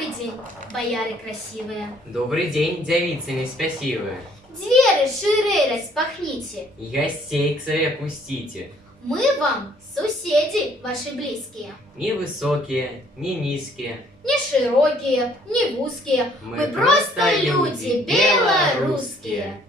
Добрый день, бояры красивые. Добрый день, девицы неспясивые. Двери шире распахните. И гостей к себе пустите. Мы вам соседи ваши близкие. Ни высокие, ни низкие. Не широкие, не узкие. Мы просто люди белорусские.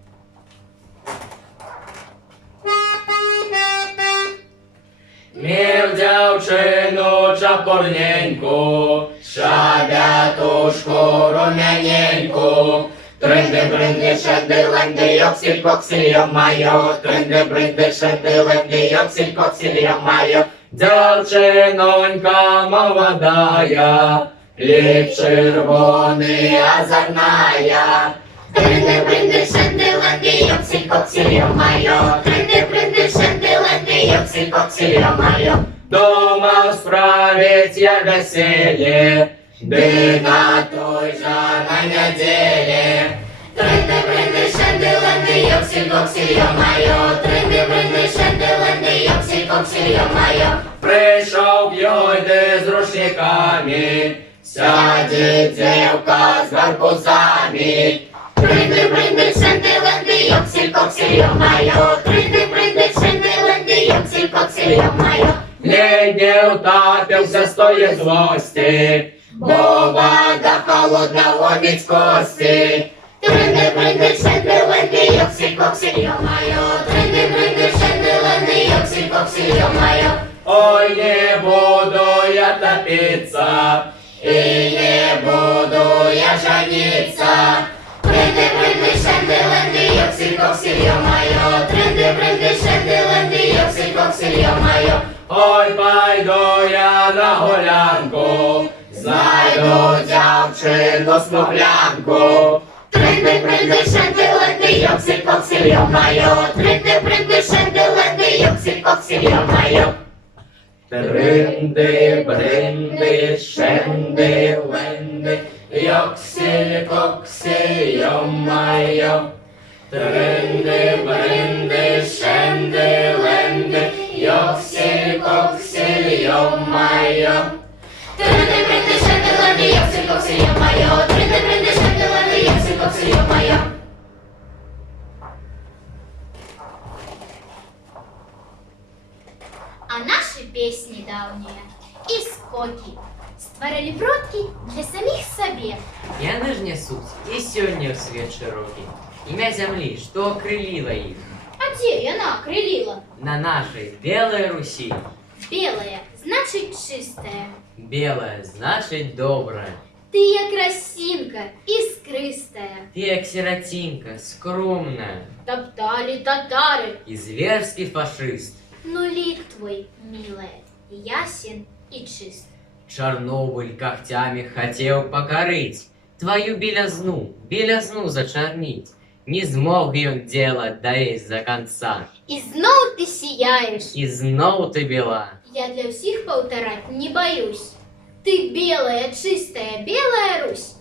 Мів дівчину чапорненьку, шабятушку румяненьку. Тринди-бринди, шеди-ленди, йоксіль-коксіль, йо-майо. Тринди-бринди, шеди-ленди, йоксіль-коксіль, йо-майо. Дівчинонька молодая, ліп червоний, озорная. Тринди-бринди, шенди-ленди, йоксіль-коксіль, йо-майо. Тринди-бринди, шенди-ленди, йоксіль-коксіль, йо-майо. Дома справить я веселье, ды на той же на неделе. Тринди-бринди, шенди-ленди, йоксіль-коксіль, йо-майо. Тринди-бринди, шенди-ленди, йоксіль-коксіль, йо-майо. Прийшов йойди з рушниками, сядет девка с гарбузами. Тринди-бринди, шенди-ленди, йоксіль-коксіль, йо-майо. Тринди-бринди, шенди-ленди, йоксіль-коксіль, йо-майо. Ледь не утапился с той злости, бо вода холодна ломить кости. Тринди-бринди, шенди-ленди, йоксіль-коксіль, йо-майо. Тринди-бринди, шенди-ленди, йоксіль-коксіль, йо-майо. Ой, не буду я топиться, и не буду я жениться. Тринди-бринди, шенди-ленди, йоксіль-коксіль, йо-майо. Тринди-бринди, шенди-ленди, йоксіль-коксіль, йо-майо. Ой, пойду я на гулянку, знайду дівчину смуглянку. Тринди-бринди, шенди-ленди, йоксіль-коксіль, йо-майо. Тринди-бринди, шенди-ленди, йоксіль-коксіль, йо-майо. Тринди, бринди, шенди, ленди, йоксіль, коксіль, йо-майо. Тринди, бринди, шенди, ленди, йоксіль, коксіль, йо-майо. Тринди-бринди, шенди-ленди, йоксіль-коксіль, йо-майо. Тринди-бринди, шенди-ленди, йоксіль-коксіль, йо-майо. А наши песни давние и скоки створили продки для самих себе. Яны ж несуть і сёння ў свет широкі. Імя зямлі, што окрыліла іх А где она окрылила? на нашай белой Руси. Белая, значит чистая. Белая, значить добрая. Ты як росинка, искрыстая. Ти як сиротинка, скромная Топтали татары, і зверський фашист. но лик твой, милая, ясен и чист. Чорнобыль когтями хотел покорить, твою белязну зачернить. Не змог ён делать доесть до конца. И знов ты сияешь. І знов ти біла. Я для всех поутарать не боюсь. Ты белая, чистая, белая Русь.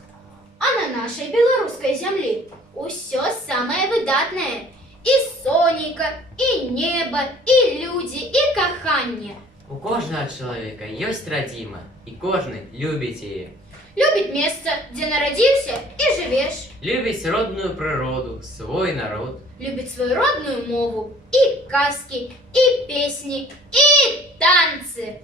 А на нашей белорусской земле усё самое выдатное. И сонейка, и небо, и люди, и коханье. У кожного чоловіка ёсць радзіма, і кожны любіць яе. Любит место, где народился и живешь. Любіць родную прыроду, свой народ. Любит свою родную мову, и казки, и песни, и танцы.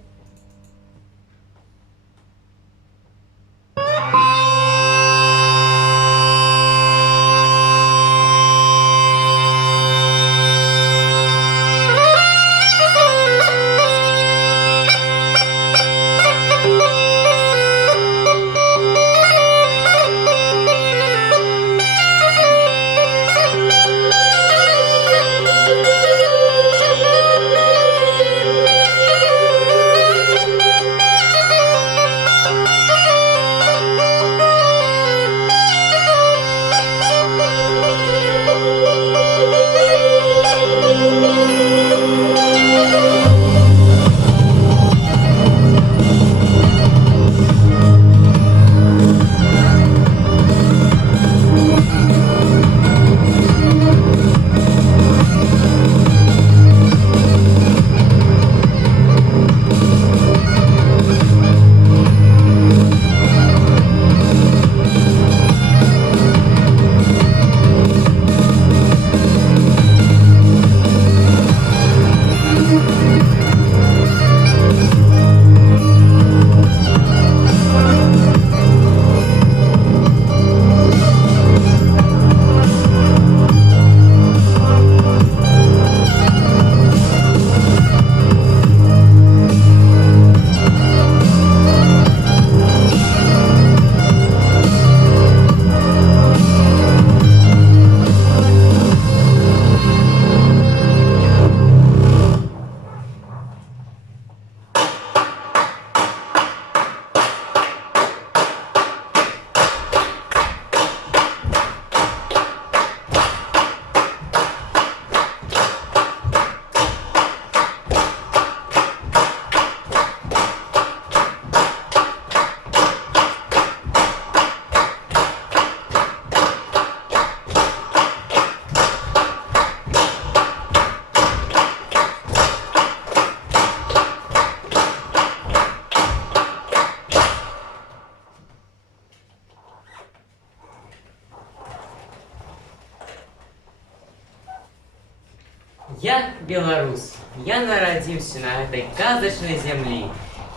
Я беларус. Я нарадзіўся на гэтай казачнай зямлі,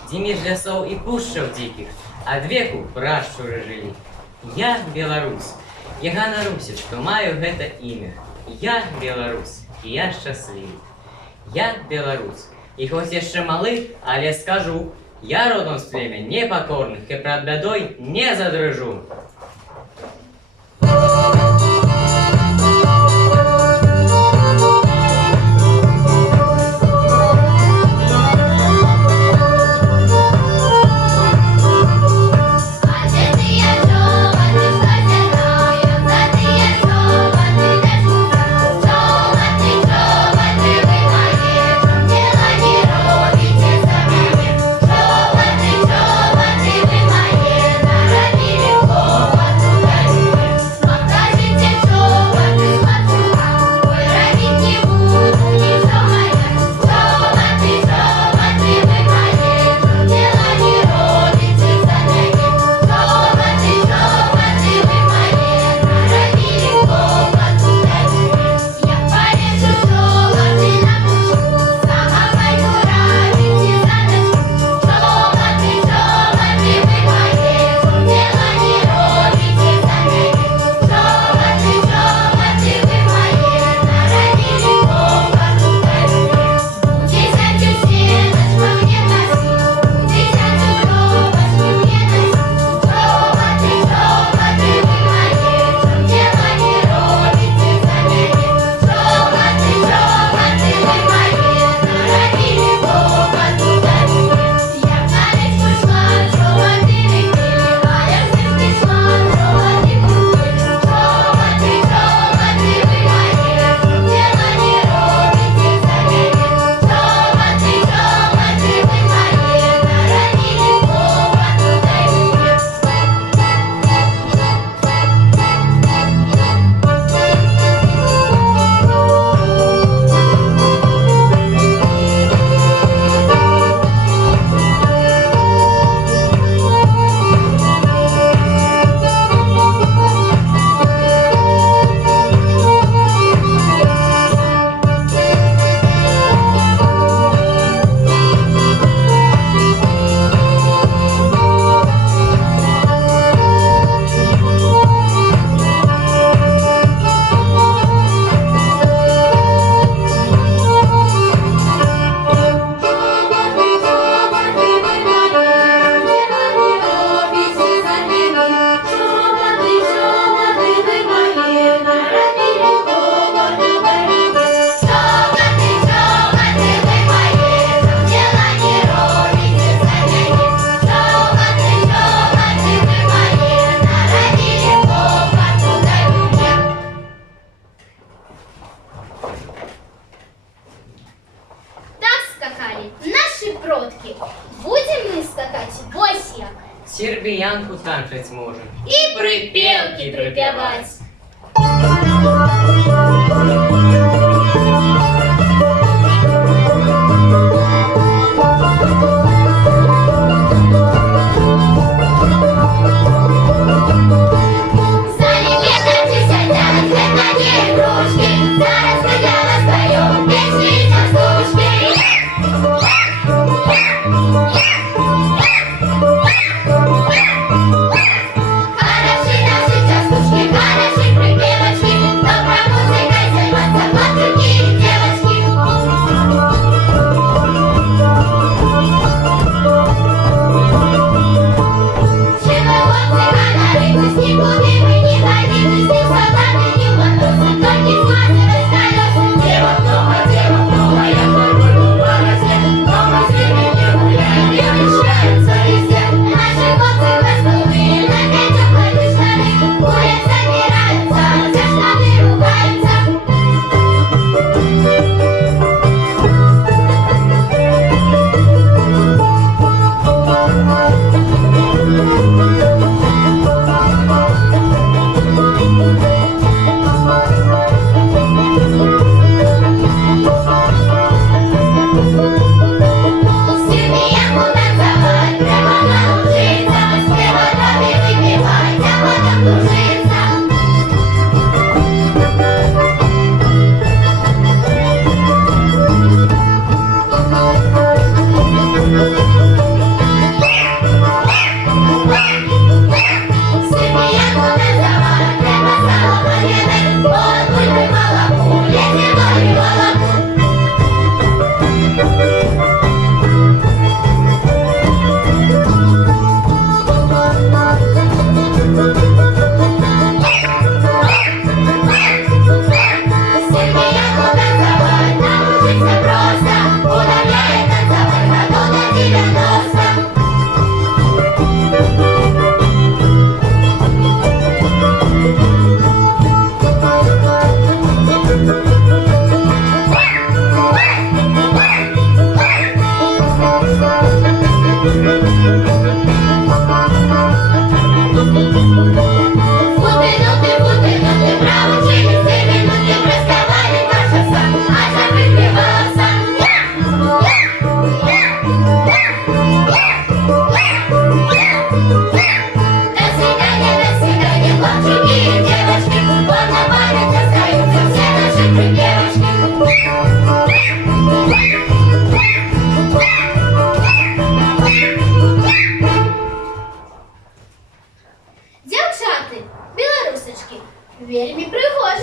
дзе між лясоў і пушчаў дзікіх адвеку прашчуры жылі. Я беларус. Я ганаруся, што маю гэта імя. Я беларус, і я шчаслівы. Я беларус. І хоць яшчэ малы, але скажу, я родом з племя непакорных і прад бядой не задрыжу. Наші продки. Будем ми скакати ось як. Сербіянку танчить можем. І припевки припівати. Хороши наши частушки, хороши.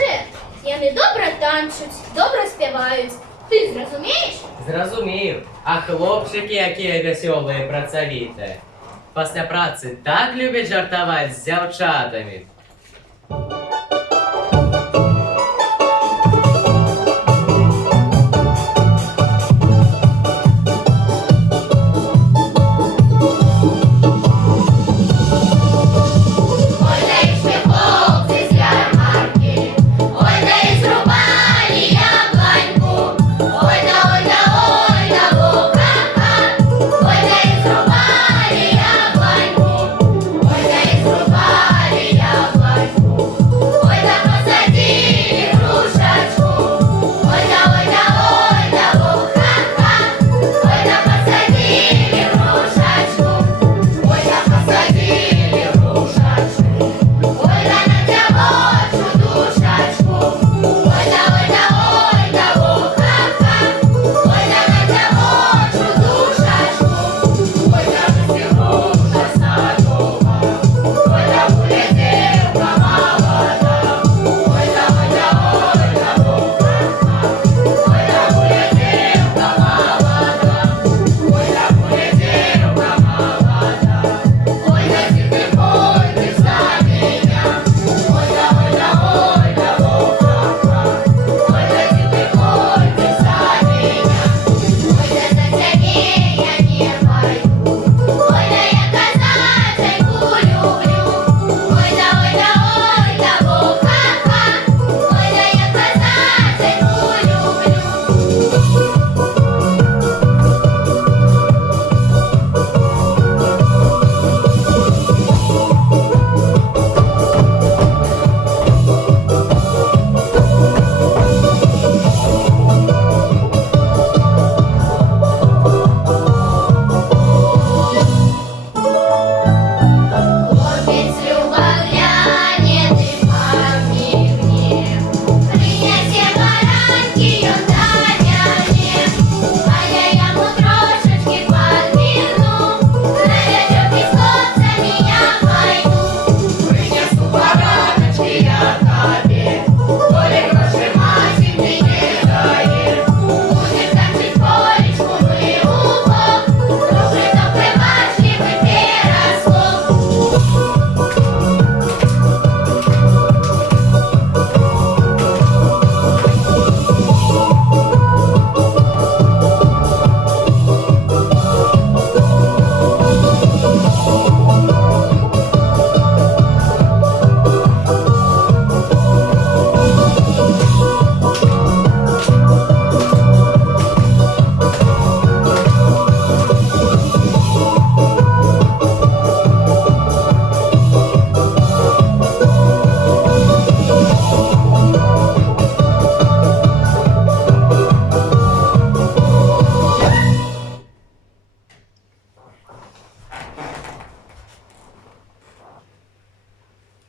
ще яны добра танчуць, добра спяваюць. Ты зразумееш? Зразумею. А хлопчыкі, якія вясёлыя і працавітыя. Пасля працы так любяць жартаваць з дзяўчатамі. Ой, да ішли хлопці з ярмарки, ой, да і зрубали яблоньку, ой, да, ха-ха, ой, да і зрубали яблоньку, ой, да і зрубали яблоньку, ой, да посадили грушечку, ой, да, ха-ха, ой, да посадили грушечку, ой, да посадили грушечку. Ой, да на дівочу душечку, ой, да, ха-ха, ой, да на дівочу душечку, ой, да розтягнувся садова, ой, да полетівка молода, ой, да, ха-ха, ой, да полетівка молода, ой, да полетівка молода, ой, да тільки пойди за меня, ой, да, ха-ха, ой, да тільки пойди за меня, ой, да затяни, я не пойду, ой, да я казаченьку люблю, ой, да, ха-ха, ой, да я казаченьку люблю. Хлопець Люба глянет і помігне, принесе баранки он зав'яне, а я йому трошечки подмігну, на речок із хлопцями я пойду. Принесу бараночки я тобі, коли гроші матінь ти не даєш, будеш танчить полічку ми удвох, дружить до прибачки ми пирослов.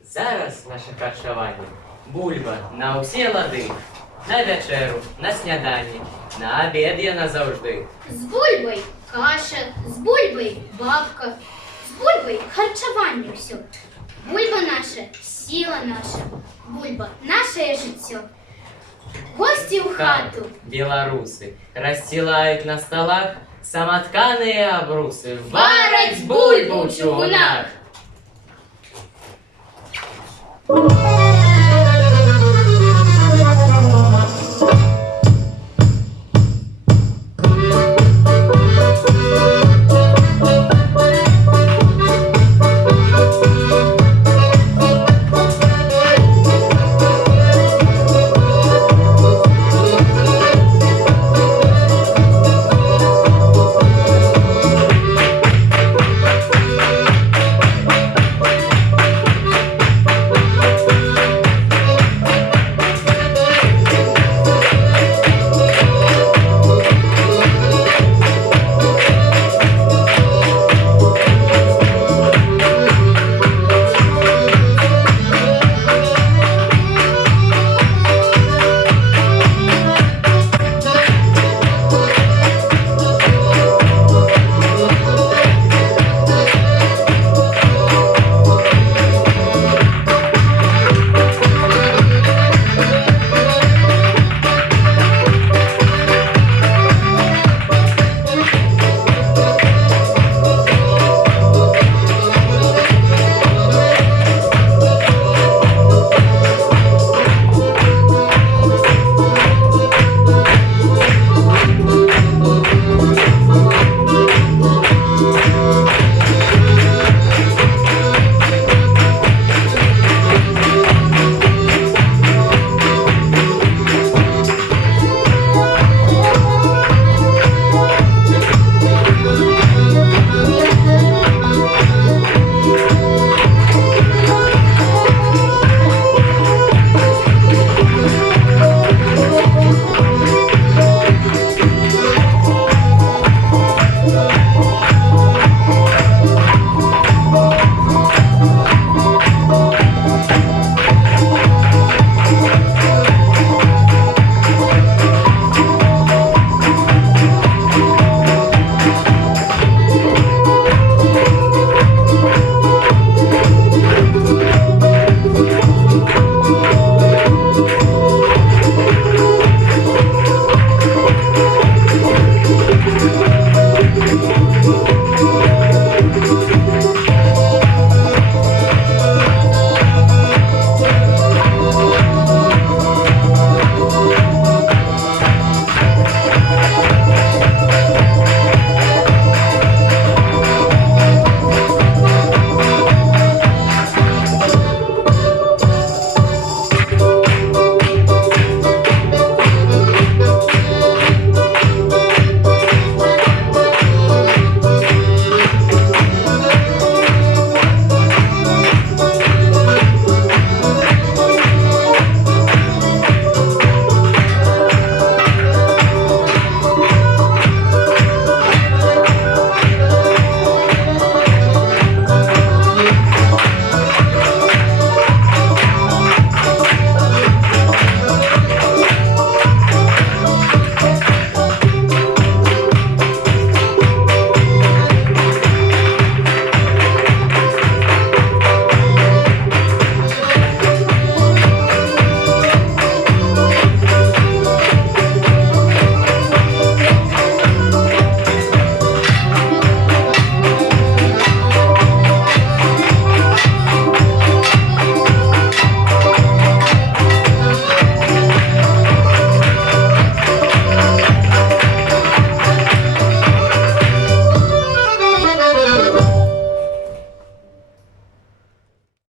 Зараз наше харчаванне. Бульба на ўсе лады. На вячэру, на сняданне, на абед я назаўжды. З бульбой каша, з бульбой бабка, з бульбой харчаванне все. Бульба наша, сила наша, бульба наше життя. Гості у хату. Беларусы расстилают на столах самотканые обрусы. Варять бульбу в чугунах. чугунах.